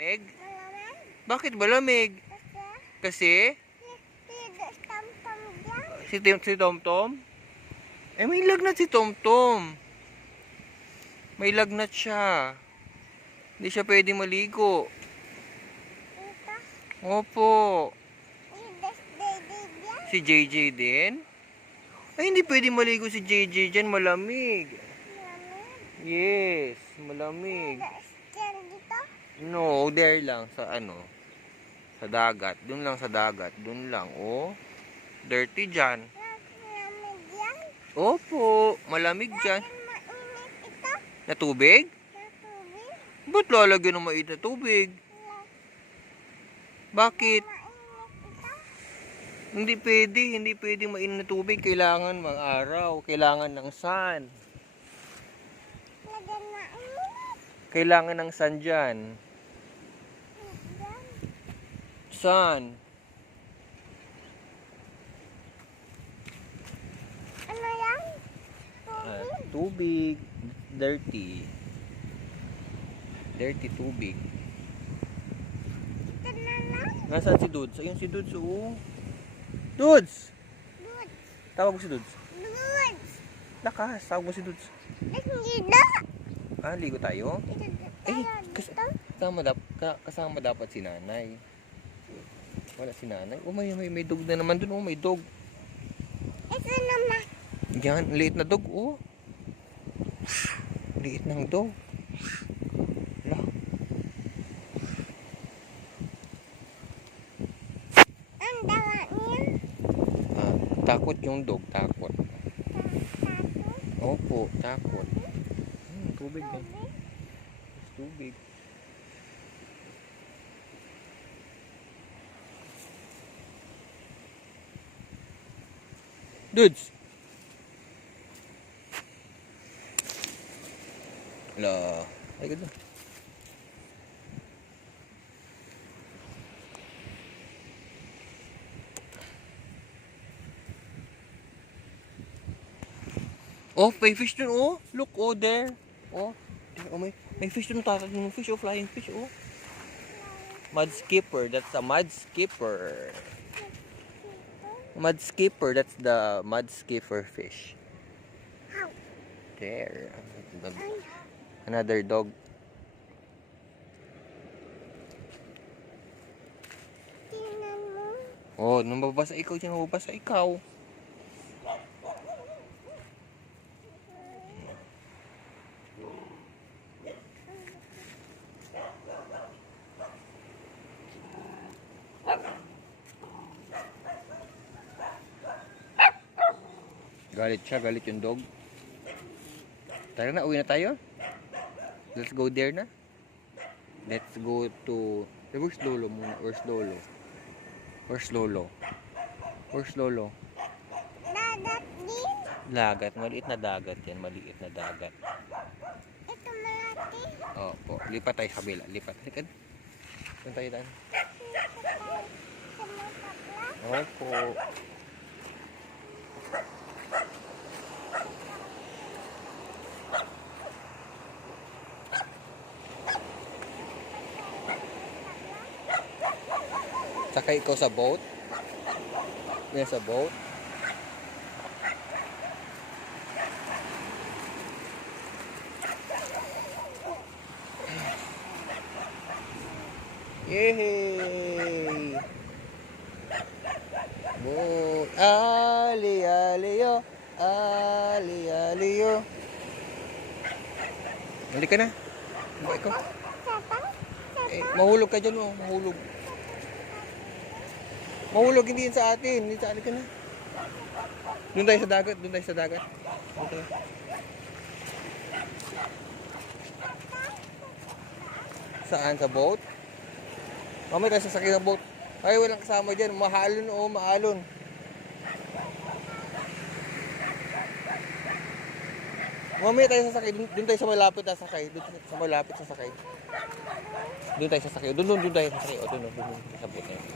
Meg? Malamig. Bakit malamig? Kasi? Si Tomtom? Eh, may lagnat si Tomtom. May lagnat siya. Hindi siya pwede maligo. Ito. Opo. Daddy dyan. Si JJ din? Ay, hindi pwede maligo si JJ dyan. Malamig. Malamig. Yes, malamig. Dyan dito. No, there lang sa ano. Sa dagat. Doon lang sa dagat. Doon lang. Oh. Dirty dyan. Malamig yan. Opo. Malamig dyan. Mainit ito. Na tubig? Na tubig. Ba't lalagyan ng mainit na tubig? Bakit? Mainit ito. Hindi pwede mainit na tubig. Kailangan mag-araw. Kailangan ng sun. Lagyan mainit. Kailangan ng sun dyan. Dyan. Sun. Ano yan? Tubig. Dirty. Dirty tubig. Ito na lang. Nasaan si Dudes? Ayun si Dudes. Oh. Dudes! Dudes. Tawag mo si Dudes. Dudes. Lakas. Tawag mo si Dudes. Dito. Ah, ligo tayo? Eh, kasama dapat si nanay. Wala si nanay. Oh, may dog na naman dun. Oh, may dog. Ito naman. Yan, liit na dog. Oh. Liit ng dog. Wala. Ang dawa niya. Takot yung dog. Takot. Tato. Opo, takot. Tubig na. Tubig. Dudes! Wala. Ay, ganda. Oh, may fish dun, oh. Look, oh, there. Oh, oh may fish dun. Tatag ng fish, oh, flying fish, oh. Mud skipper. That's a mud skipper. Mud skipper. That's the mud skipper fish. There. Another dog. Tingnan mo. Oh, nung mababasa ikaw dyan, mababasa ikaw. Galit siya, galit yung dog. Tara na, uwi na tayo. Let's go there na. Let's go to... Where's Lolo muna? Where's Lolo? Where's Lolo? Where's Lolo? Dagat din. Dagat. Maliit na dagat yan. Maliit na dagat. Ito malaki. Opo. Lipat tayo sa kabila. Lipat. Likat. Saan tayo daan? Sa mga kapla. Opo. Sakay ikaw sa boat? Yan sa boat? Yay! Boat! Ali, aliyo! Ali, aliyo! Halika na. Ba ikaw? Sapa? Eh, mahulog ka dyan, oh. Mahulog. Mahulog, hindi yun sa atin. Hindi sa atin ka na. Doon tayo sa dagat. Doon tayo sa dagat. Doon tayo. Saan? Sa boat? Mamaya tayo sasakay ng boat. Ay, walang kasama dyan. Mahalon, oh. Maalon. Mamaya tayo sasakay. Doon tayo sa malapit na sakay. Doon sa malapit sa sakay. Doon tayo sasakay. Doon tayo sasakay. O, doon sa boat na yun.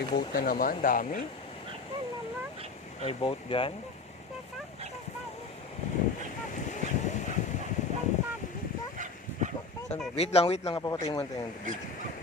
May boat na naman, dami. Ito naman. May boat dyan. Wait lang, papatayin mo natin yung video.